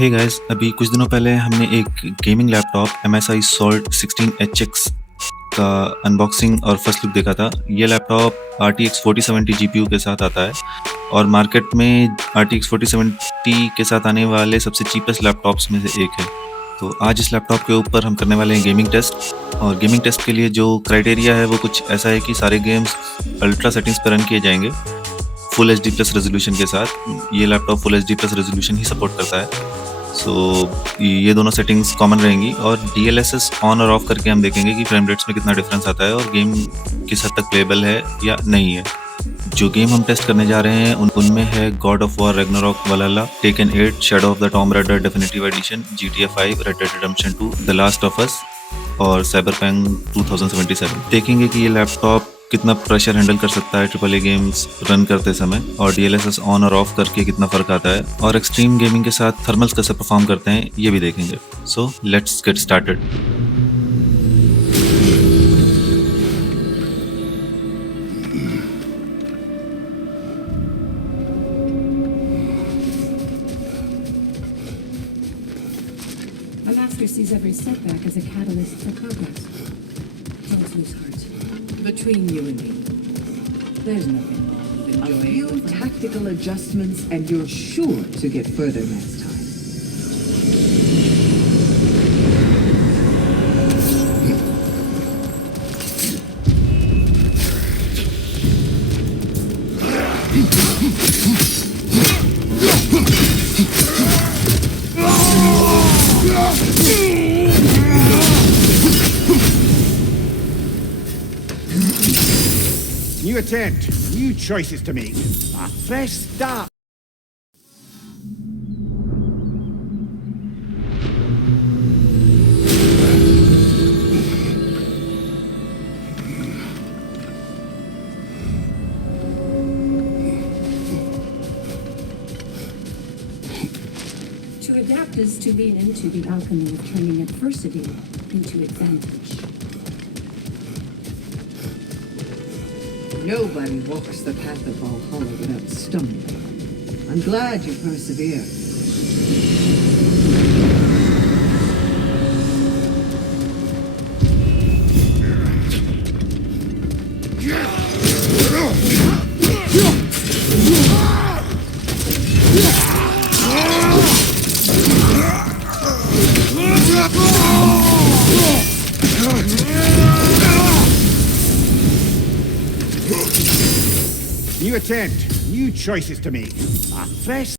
Hey guys, अभी कुछ दिनों पहले हमने एक gaming laptop MSI Sword 16HX का अनबॉक्सिंग और फर्स्ट लुक देखा था। ये लैपटॉप RTX 4070 GPU के साथ आता है और मार्केट में RTX 4070 के साथ आने वाले सबसे चीपेस्ट लैपटॉप्स में से एक है। तो आज इस लैपटॉप के ऊपर हम करने वाले हैं गेमिंग टेस्ट, और गेमिंग टेस्ट के लिए जो क्राइटेरिया है वो कुछ ऐसा है कि सारे गेम्स अल्ट्रा सेटिंग्स पर रन किए जाएंगे फुल HD प्लस रेजोल्यूशन के साथ। ये laptop full HD plus resolution ही सपोर्ट करता है। ये दोनों सेटिंग्स कॉमन रहेंगी और DLSS ऑन और ऑफ करके हम देखेंगे कि फ्रेम रेट्स में कितना डिफरेंस आता है और गेम किस हद तक प्लेबल है या नहीं है। जो गेम हम टेस्ट करने जा रहे हैं उनमें है God of War Ragnarok Valhalla, Tekken 8, Shadow of the Tomb Raider Definitive Edition, GTA 5, Red Dead Redemption 2, the Last of Us और साइबरपंक 2077। देखेंगे कि ये लैपटॉप कितना प्रेशर हैंडल कर सकता है AAA गेम्स रन करते समय, और DLSS ऑन और ऑफ करके कितना फ़र्क आता है, और एक्सट्रीम गेमिंग के साथ थर्मल्स कैसे परफॉर्म करते हैं ये भी देखेंगे। So let's get started. A master sees every setback as a catalyst for progress. Don't lose heart. Between you and me, there's nothing wrong with enjoying a few tactical adjustments and you're sure to get further next time. New attempt, new choices to make. A fresh start. To adapt is to lean into the alchemy of turning adversity into advantage. Nobody walks the path of Valhalla without stumbling. I'm glad you persevered. New attempt, new choices to make. A fresh.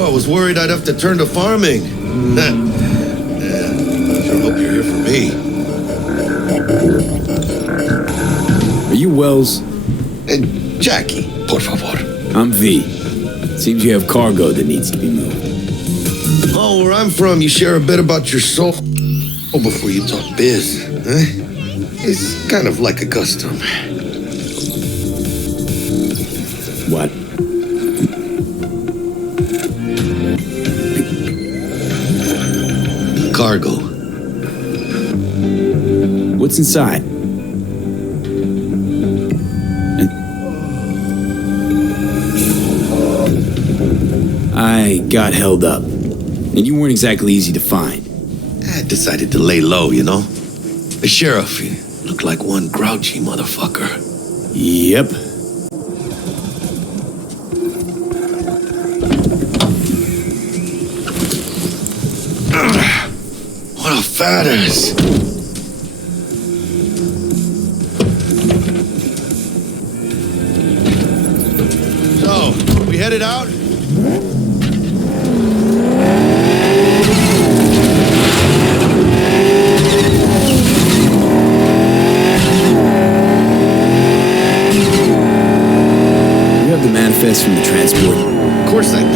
I was worried I'd have to turn to farming. Yeah, sure hope you're here for me. Are you Wells? Jackie, por favor. I'm V. Seems you have cargo that needs to be moved. Oh, where I'm from, you share a bit about your soul before you talk biz, huh? It's kind of like a custom. What? Cargo. What's inside? I got held up, and you weren't exactly easy to find. I decided to lay low, you know? The sheriff, he looked like one grouchy motherfucker. Yep. What a fat ass. So, we headed out? You have the manifest from the transport. Of course I do.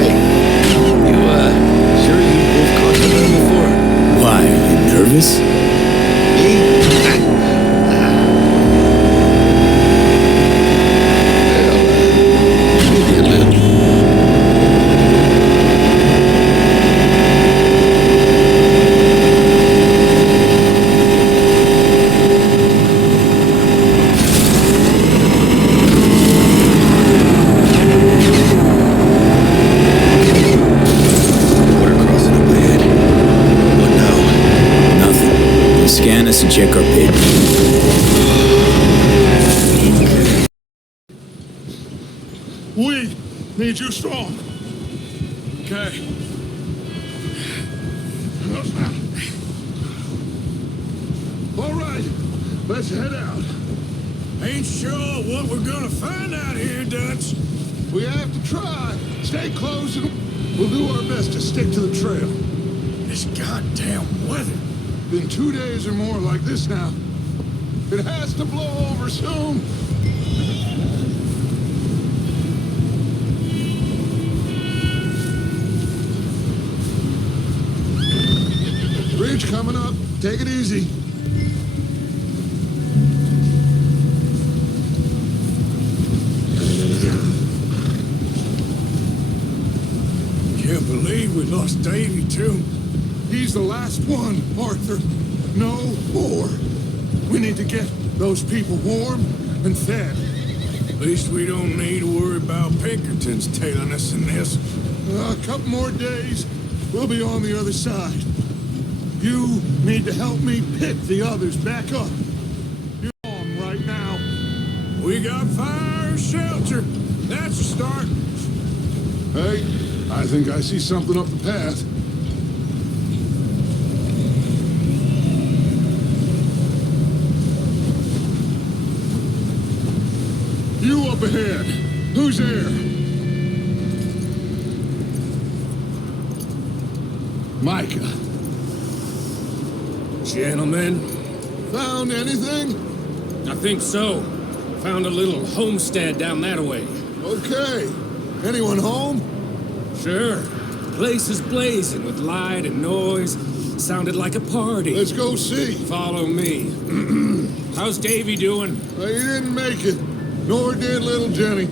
Hey, you, sure you both caught something before? Why, are you nervous? Me? Maybe a little. Water crossing up ahead. What now? Nothing. They'll scan us and check our papers. We need you strong. Okay. All right, let's head out. Ain't sure what we're gonna find out here, Dutch. We have to try. Stay close and we'll do our best to stick to the trail. This goddamn weather. Been 2 days or more like this now. It has to blow over soon. Bridge coming up. Take it easy. Can't believe we lost Davy, too. He's the last one, Arthur. No more. We need to get those people warm and fed. At least we don't need to worry about Pinkertons tailing us in this. A couple more days, we'll be on the other side. You need to help me pick the others back up. You're on right now. We got fire shelter. That's a start. Hey, I think I see something up the path. You up ahead. Who's there? Micah. Gentlemen, Found anything? I think so. Found a little homestead down that way. Okay. Anyone home? Sure. Place is blazing with light and noise. Sounded like a party. Let's go see. Follow me. How's Davy doing? He didn't make it. Nor did little Jenny.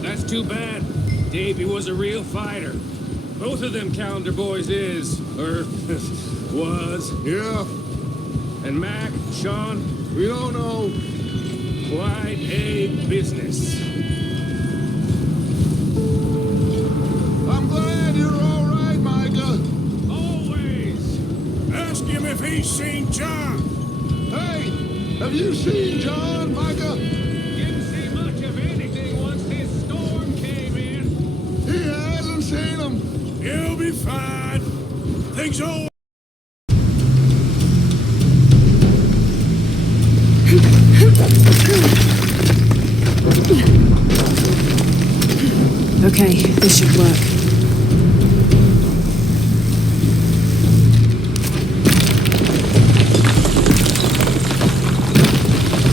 That's too bad. Davy was a real fighter. Both of them calendar boys is, or was. Yeah, And Mac, Sean, we don't know. quite a business. I'm glad you're all right, Micah. Always. Ask him if he's seen John. Hey, have you seen John, Micah? Didn't see much of anything once this storm came in. He hasn't seen him. He'll be fine. Things all. Okay, this should work.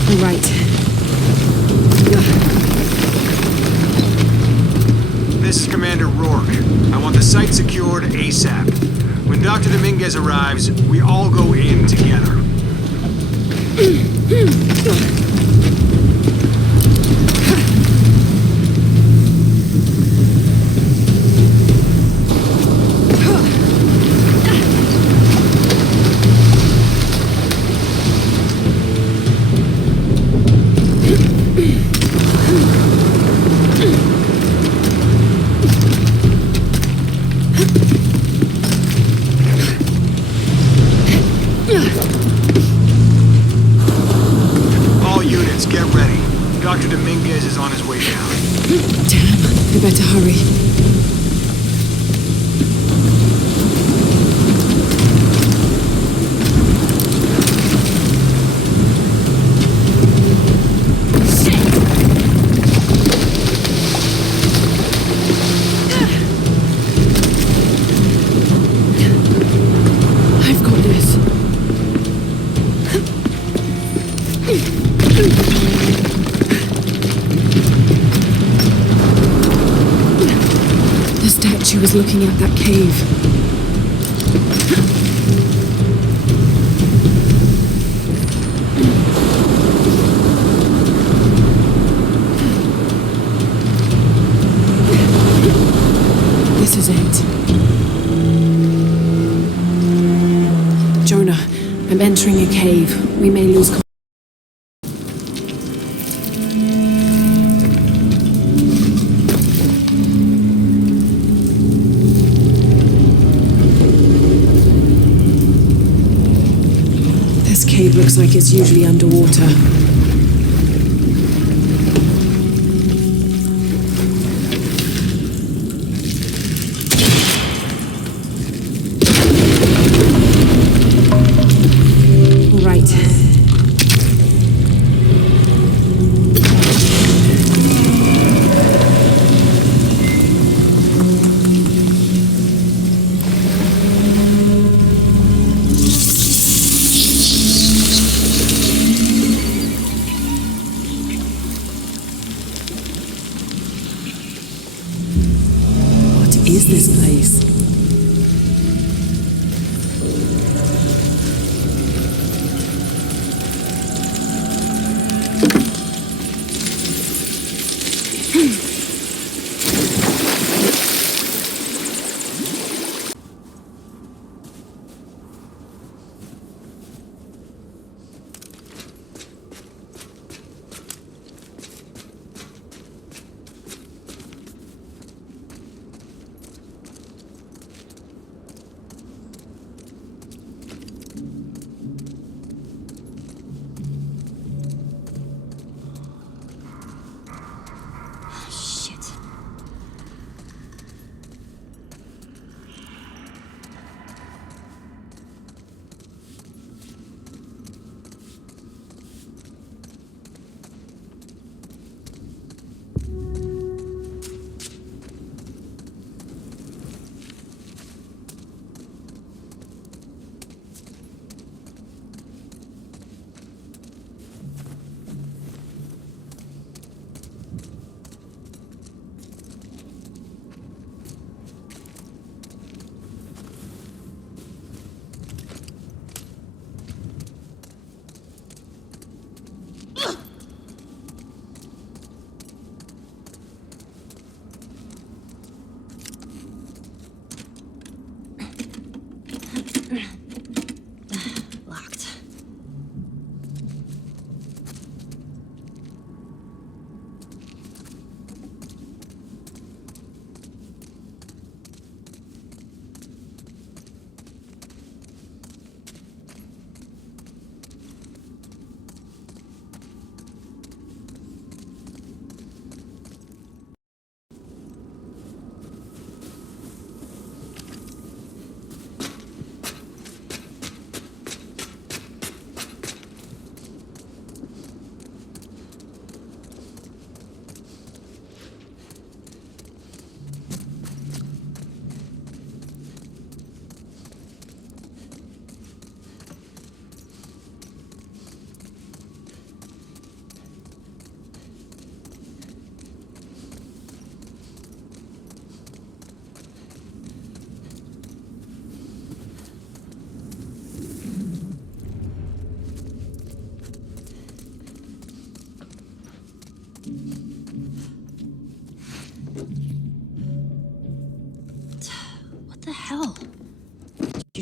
All right. Commander Rourke. I want the site secured ASAP. When Dr. Dominguez arrives, we all go in together. All units, get ready. Dr. Dominguez is on his way down. Damn, we better hurry. I've got this. The statue was looking at that cave. This is it. Jonah, I'm entering a cave. We may lose contact. This cave looks like it's usually underwater. All right. What is this place?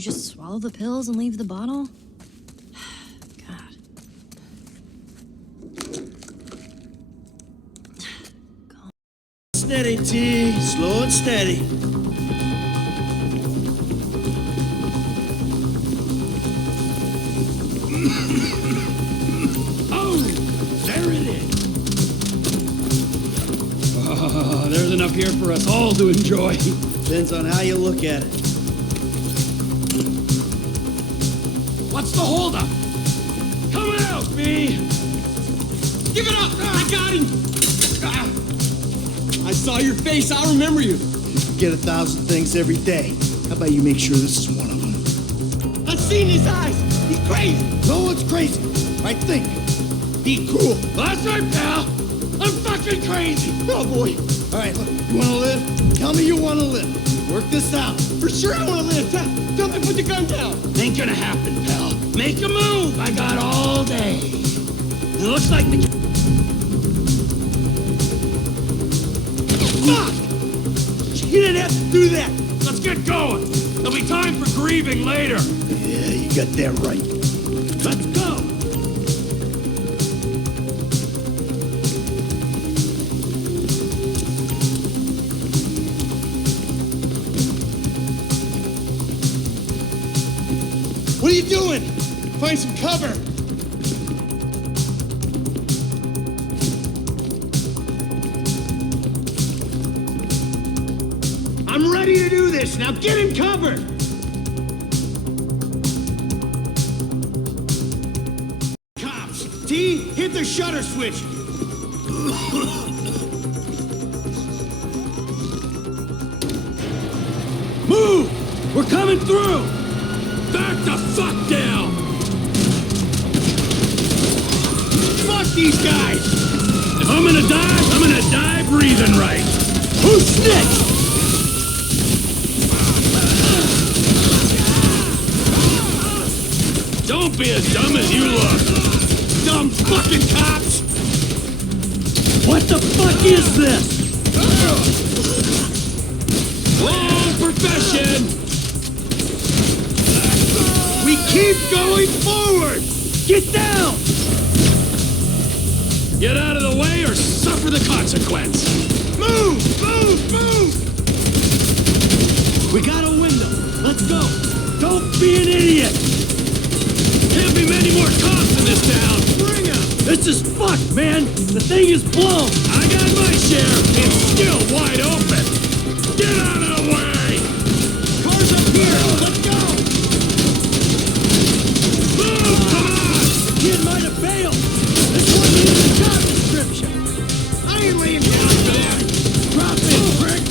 you just swallow the pills and leave the bottle? God. Steady, T. Slow and steady. Oh, there it is. Oh, there's enough here for us all to enjoy. Depends on how you look at it. What's the holdup? Coming out, B! Give it up! I got him! I saw your face. I'll remember you. You forget 1,000 things every day. How about you make sure this is one of them? I've seen his eyes! He's crazy! No one's crazy. I think. Be cool. That's right, pal! I'm fucking crazy! Oh, boy. All right, look. You want to live? Tell me you want to live. Work this out. For sure I want to live! Tell me to put the gun down! Ain't gonna happen, pal. Make a move! I got all day. It looks like the... Fuck! You didn't have to do that. Let's get going! There'll be time for grieving later! Yeah, you got that right. Let's go! What are you doing? Find some cover. I'm ready to do this! Now get him covered! Cops! T, hit the shutter switch. Move! We're coming through! Back the fuck down! Fuck these guys! If I'm gonna die breathing right! Who snitched? Don't be as dumb as you look! Dumb fucking cops! What the fuck is this? Wrong profession! We keep going forward! Get down! Get out of the way or suffer the consequence! Move! Move! Move! We got a window. Let's go. Don't be an idiot! Can't be many more cops in this town! Bring 'em! This is fucked, man! The thing is blown! I got my share! It's still wide open! Get out of the way! Car's up here! Let's go! Move! Come on! The kid might have bailed! This wasn't in the job description! I ain't laying down for that! Drop it, prick!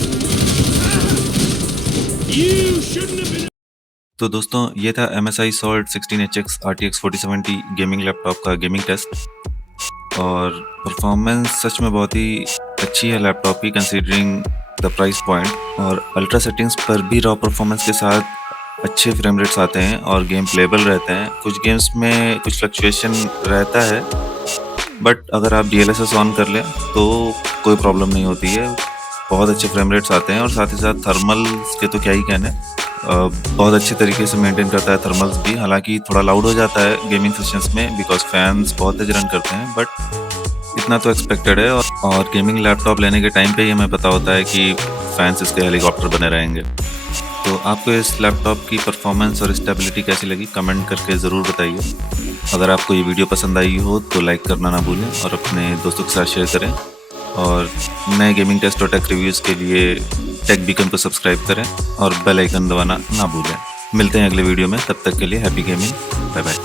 You shouldn't have been... तो दोस्तों ये था MSI Sword 16HX RTX 4070 gaming laptop का gaming test और performance सच में बहुत ही अच्छी है लैपटॉप की कंसीडरिंग द प्राइस पॉइंट और अल्ट्रा सेटिंग्स पर भी रॉ परफॉर्मेंस के साथ अच्छे फ्रेम रेट्स आते हैं और गेम प्लेबल रहते हैं। कुछ गेम्स में कुछ फ्लक्चुएशन रहता है बट अगर आप DLSS ऑन कर लें तो कोई प्रॉब्लम नहीं होती है, बहुत अच्छे फ्रेम रेट्स आते हैं और साथ ही साथ थर्मल्स के तो क्या ही कहने, बहुत अच्छे तरीके से मेंटेन करता है थर्मल्स भी। हालांकि थोड़ा लाउड हो जाता है गेमिंग सेशंस में बिकॉज फैंस बहुत तेज रन करते हैं बट इतना तो एक्सपेक्टेड है और गेमिंग लैपटॉप लेने के टाइम पे ही हमें पता होता है कि फैंस इसके हेलीकॉप्टर बने रहेंगे। तो आपको इस लैपटॉप की परफॉर्मेंस और स्टेबिलिटी कैसी लगी कमेंट करके ज़रूर बताइए। अगर आपको ये वीडियो पसंद आई हो तो लाइक करना ना भूलें और अपने दोस्तों के साथ शेयर करें और नए गेमिंग टेस्ट और टेक रिव्यूज़ के लिए टेक बीकन को सब्सक्राइब करें और बेल आइकन दबाना ना भूलें। मिलते हैं अगले वीडियो में, तब तक के लिए हैप्पी गेमिंग, बाय बाय।